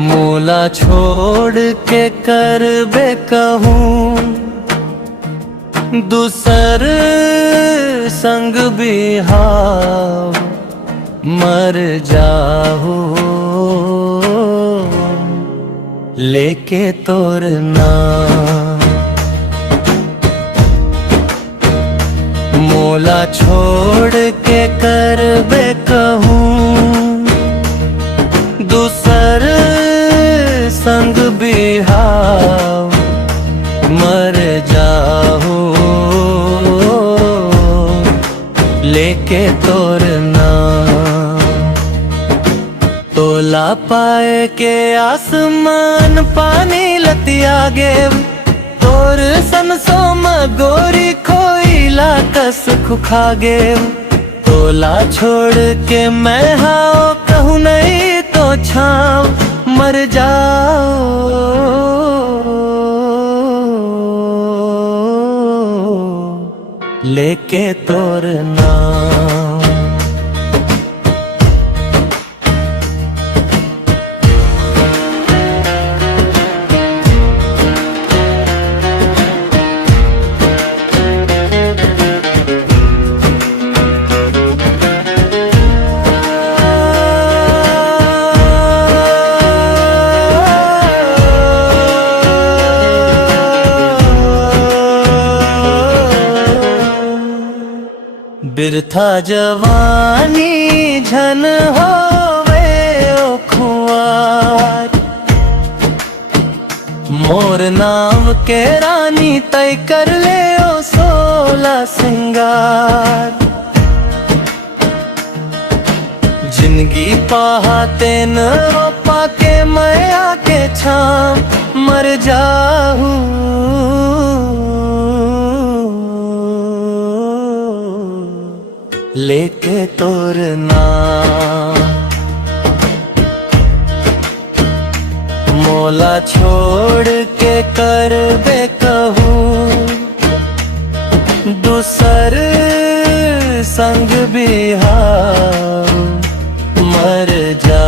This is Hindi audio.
मोला छोड़ के कर बे कहूँ दूसर संग बिहाव मर जाहू लेके तोर नाम। मोला छोड़ के कर बे कहूँ दूसर संग बिहाव मर जाहू लेके तोर नाम। तोला पाए के आसमान पानी लतिया गे तोर सनसो मगोरी खोईला कस खुखा गे। तोला छोड़ के मैं हाओ कहूँ नहीं तो छाव मर जाओ लेके तोर नाम। बिरथा जवानी झन होवे ओ खुआर मोर नाम के रानी तय कर ले ओ सोला सिंगार। जिंदगी पाते न पाके मैं आके छाम मर जाहू लेके तोर नाम। मोला छोड़ के कर बे कहूँ दूसर संग बिहाव मर जा।